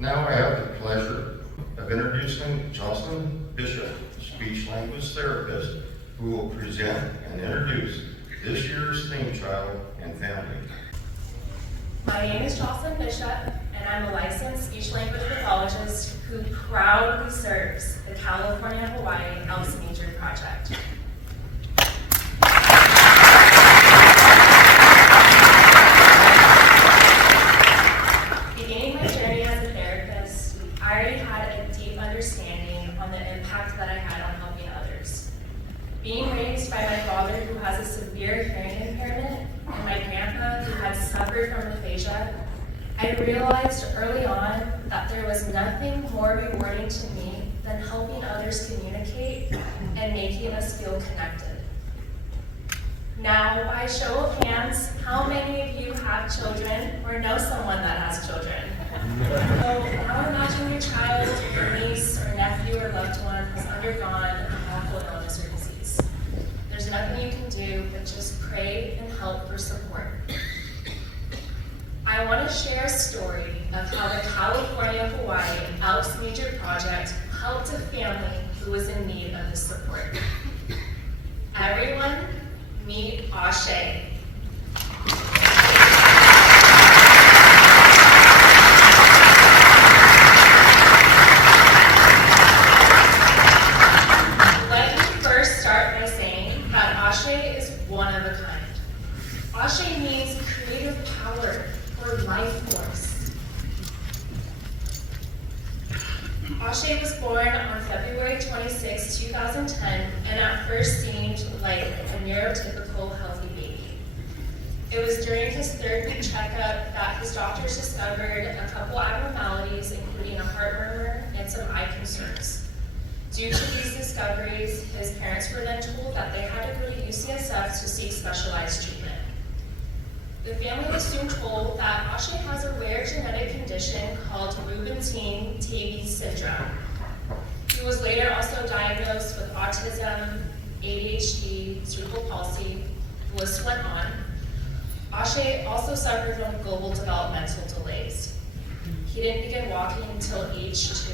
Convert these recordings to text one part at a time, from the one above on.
Now I have the pleasure of introducing Jocelyn Bishop, speech language therapist, who will present and introduce this year's theme child and family. My name is Jocelyn Bishop, and I'm a licensed speech language pathologist who proudly serves the California-Hawaii ELS Major Project. Beginning my journey as a therapist, I already had a deep understanding on the impact that I had on helping others. Being raised by my father, who has a severe hearing impairment, and my grandpa, who had suffered from aphasia, I realized early on that there was nothing more rewarding to me than helping others communicate and making us feel connected. Now, by show of hands, how many of you have children or know someone that has children? So now imagine your child, or niece, or nephew, or loved one has undergone an awful illness or disease. There's nothing you can do but just pray and help for support. I want to share a story of how the California-Hawaii ELS Major Project helped a family who was in need of this support. Everyone, meet Aushay. Let me first start by saying that Aushay is one of a kind. Aushay means creative power or life force. Aushay was born on February 26, 2010, and at first seemed like a neurotypical healthy baby. It was during his third week checkup that his doctors discovered a couple abnormalities, including a heart murmur and some eye concerns. Due to these discoveries, his parents were then told that they had to go to UCSF to seek specialized treatment. The family was soon told that Aushay has a rare genetic condition called Rubinstein-Taybi syndrome. He was later also diagnosed with autism, ADHD, cerebral palsy. The list went on. Aushay also suffered from global developmental delays. He didn't begin walking until age 2,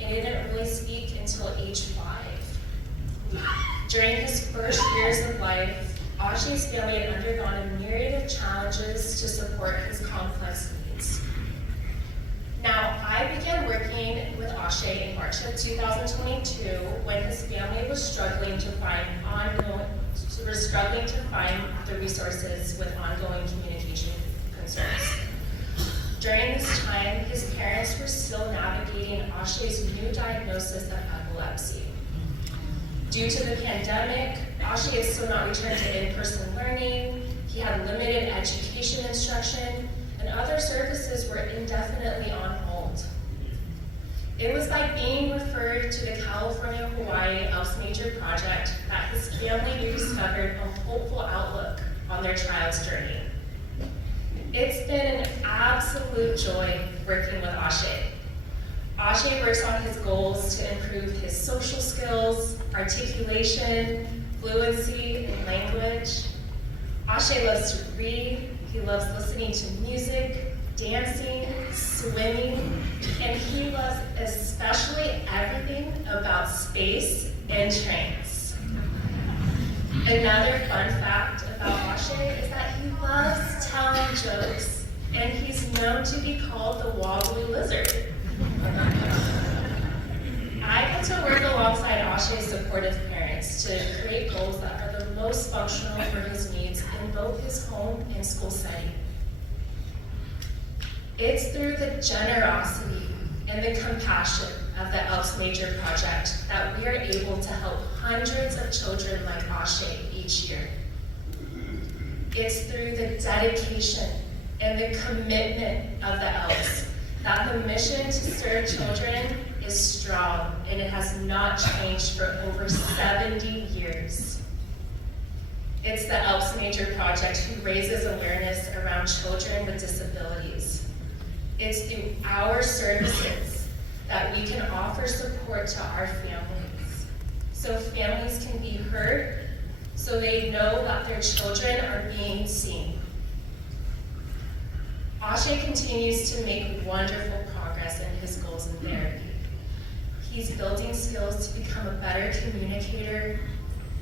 and he didn't really speak until age 5. During his first years of life, Aushay's family had undergone a myriad of challenges to support his complex needs. Now, I began working with Aushay in March of 2022 when his family was struggling to find the resources with ongoing communication concerns. During this time, his parents were still navigating Aushay's new diagnosis of epilepsy. Due to the pandemic, Aushay had still not returned to in-person learning, he had limited education instruction, and other services were indefinitely on hold. It was by being referred to the California-Hawaii ELS Major Project that his family rediscovered a hopeful outlook on their child's journey. It's been an absolute joy working with Aushay. Aushay works on his goals to improve his social skills, articulation, fluency in language. Aushay loves to read, he loves listening to music, dancing, swimming, and he loves especially everything about space and trains. Another fun fact about Aushay is that he loves telling jokes, and he's known to be called the wobbly lizard. I get to work alongside Aushay's supportive parents to create goals that are the most functional for his needs in both his home and school setting. It's through the generosity and the compassion of the ELS Major Project that we are able to help hundreds of children like Aushay each year. It's through the dedication and the commitment of the ELS that the mission to serve children is strong, and it has not changed for over 70 years. It's the ELS Major Project who raises awareness around children with disabilities. It's through our services that we can offer support to our families, so families can be heard, so they know that their children are being seen. Aushay continues to make wonderful progress in his goals in therapy. He's building skills to become a better communicator,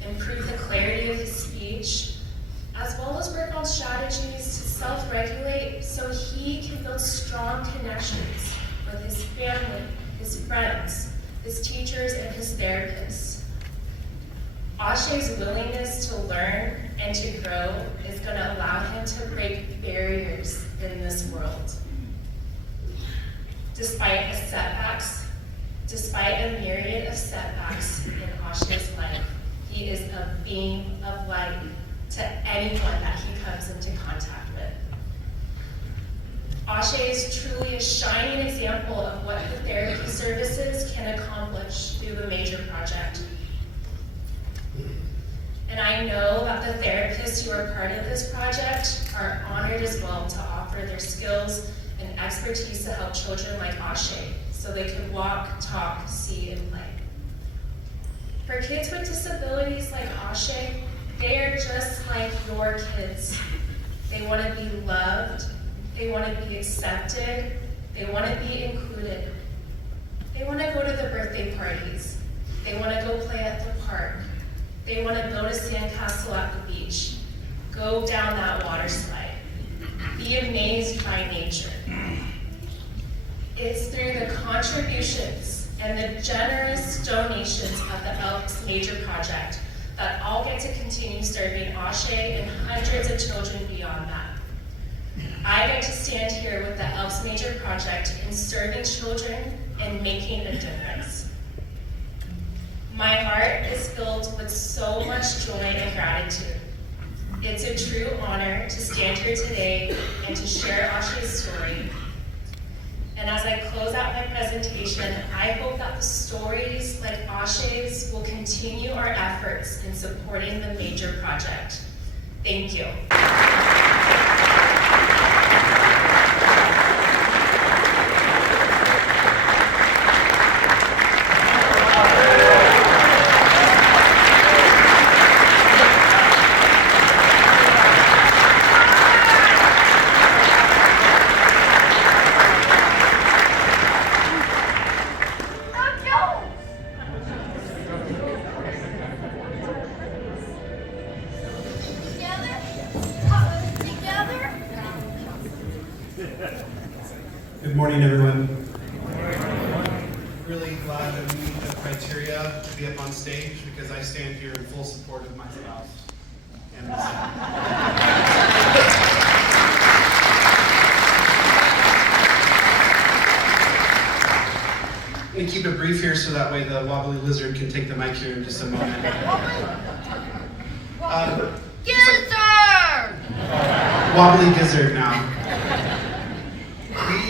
improve the clarity of his speech, as well as work on strategies to self-regulate so he can build strong connections with his family, his friends, his teachers, and his therapists. Aushay's willingness to learn and to grow is going to allow him to break barriers in this world. Despite a myriad of setbacks in Aushay's life, he is a beam of light to anyone that he comes into contact with. Aushay is truly a shining example of what the therapy services can accomplish through the major project. And I know that the therapists who are part of this project are honored as well to offer their skills and expertise to help children like Aushay so they can walk, talk, see, and play. For kids with disabilities like Aushay, they are just like your kids. They want to be loved, they want to be accepted, they want to be included. They want to go to the birthday parties, they want to go play at the park, they want to build a sandcastle at the beach, go down that water slide, be amazed by nature. It's through the contributions and the generous donations of the Elks Major Project that I'll get to continue serving Aushay and hundreds of children beyond that. I get to stand here with the Elks Major Project in serving children and making a difference. My heart is filled with so much joy and gratitude. It's a true honor to stand here today and to share Aushay's story. And as I close out my presentation, I hope that the stories like Aushay's will continue our efforts in supporting the major project. Thank you. Good morning, everyone. Really glad that we meet the criteria to be up on stage because I stand here in full support of my spouse and the son. I'm going to keep it brief here so that way the wobbly lizard can take the mic here in just a moment. Gizzard! Wobbly gizzard now.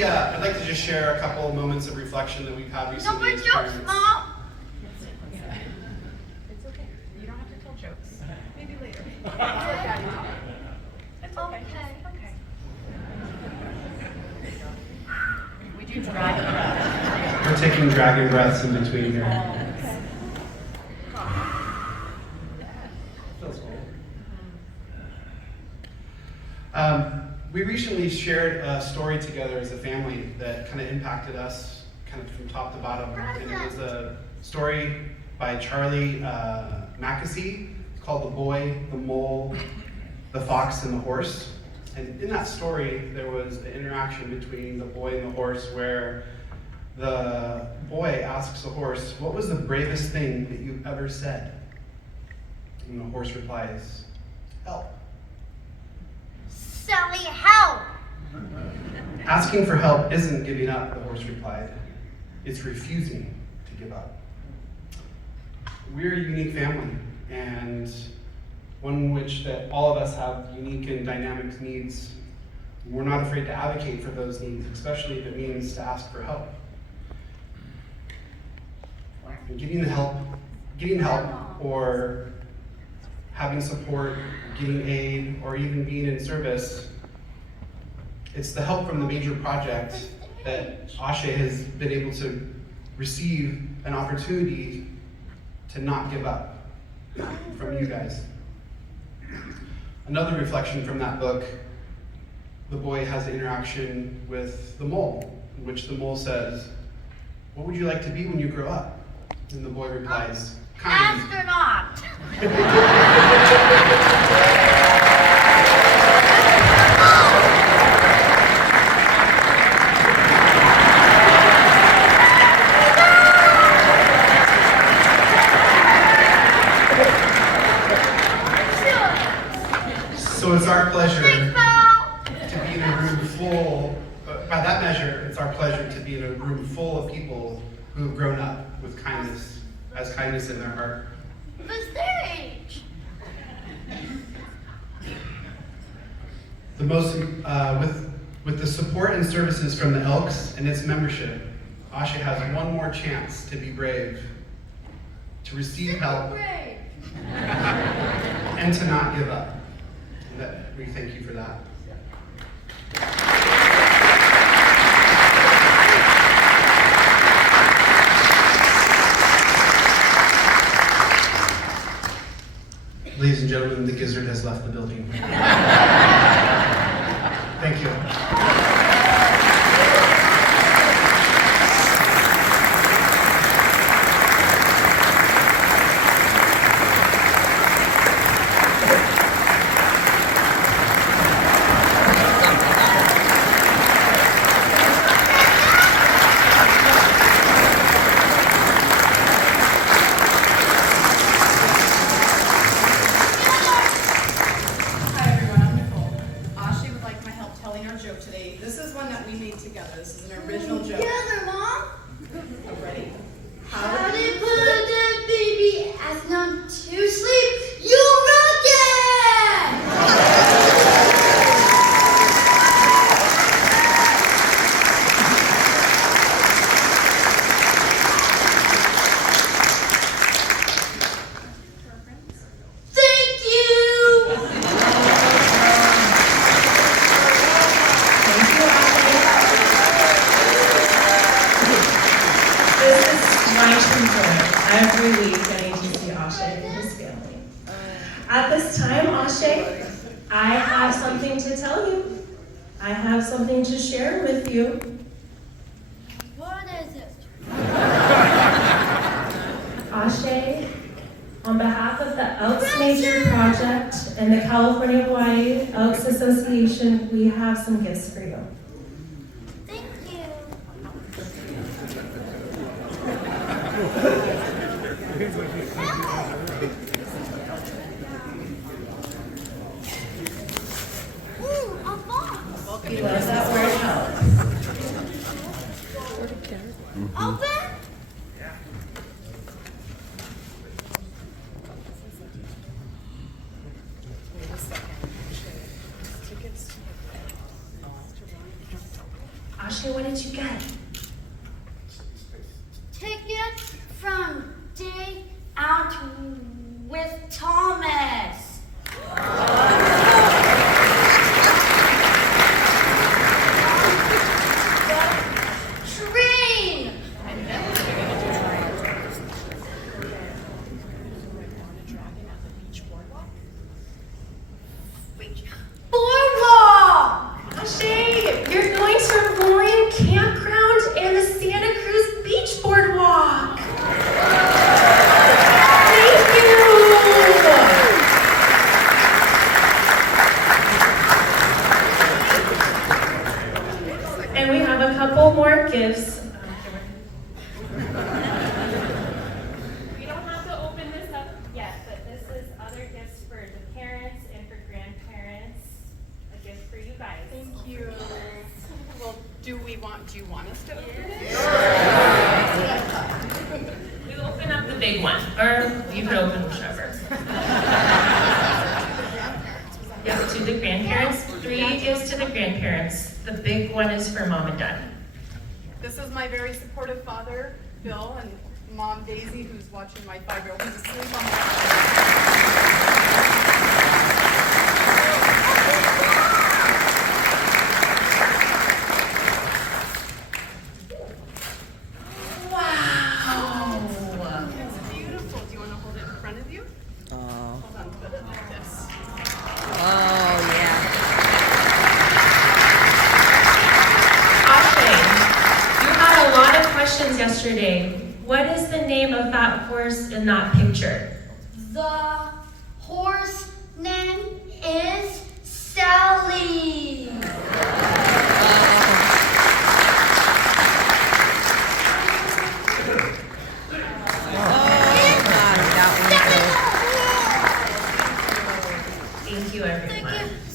I'd like to just share a couple of moments of reflection that we've had No recently more as jokes, parents. Mom! It's okay. You don't have to tell jokes. Maybe later. It's okay. Okay. We do dragon breath. We're taking dragon breaths in between here. Feels cool. We recently shared a story together as a family that kind of impacted us kind of from top to bottom. And it was a story by Charlie Mackesy. It's called The Boy, the Mole, the Fox, and the Horse. And in that story, there was an interaction between the boy and the horse where the boy asks the horse, "What was the bravest thing that you've ever said?" And the horse replies, "Help." Sally, help! Asking for help isn't giving up, the horse replied. It's refusing to give up. We're a unique family, and one in which that all of us have unique and dynamic needs. We're not afraid to advocate for those needs, especially if it means to ask for help. And getting help, or having support, getting aid, or even being in service, it's the help from the major project that Aushay has been able to receive an opportunity to not give up from you guys. Another reflection from that book the boy has an interaction with the mole, in which the mole says, "What would you like to be when you grow up?" And the boy replies, "Kind." Astronaut. So it's our pleasure to be in a room full, by that measure, it's our pleasure to be in a room full of people who have grown up with kindness, has kindness in their heart. The stage. The most, with the support and services from the Elks and its membership, Aushay has one more chance to be brave, to receive help, Brave. and to not give up. And that, we thank you for that. Ladies and gentlemen, the gizzard has left the building. Thank you. Hi everyone, I'm Nicole. Aushay would like my help telling our joke today. This is one that we made together. This is an original joke. Together, Mom. Ready? How did put the baby astronaut to sleep? You rocket! Thank you. This is my true joy every week getting to see Aushay and his family. At this time, Aushay, I have something to tell you. I have something to share with you. What is it? Aushay, on behalf of the Elks Nature Project and the California Hawaii Elks Association, we have some gifts for you. Thank you. Ooh, a box. He loves that word help. Open. Aushay, what did you get? Tickets from Day Out with Thomas. Train. Boardwalk. Aushay, you're going to Roaring Campground and the Santa Cruz Beach Boardwalk. Thank you. And we have a couple more gifts. We don't have to open this up yet, but this is other gifts for the parents and for grandparents. A gift for you guys. Thank you. Well, do you want us to open it? We open up the big one, or you could open whichever. Yep, to the grandparents. 3 gifts to the grandparents. The big one is for Mom and Dad. This is my very supportive father, Bill, and Mom, Daisy, who's watching my 5-year-old who's asleep on Wow! It's beautiful. Do you want to hold it in front of you? Hold on, put it like this. Oh, yeah. yesterday. What is the name of that horse in that picture? The horse name is Sally. Thank you, everyone.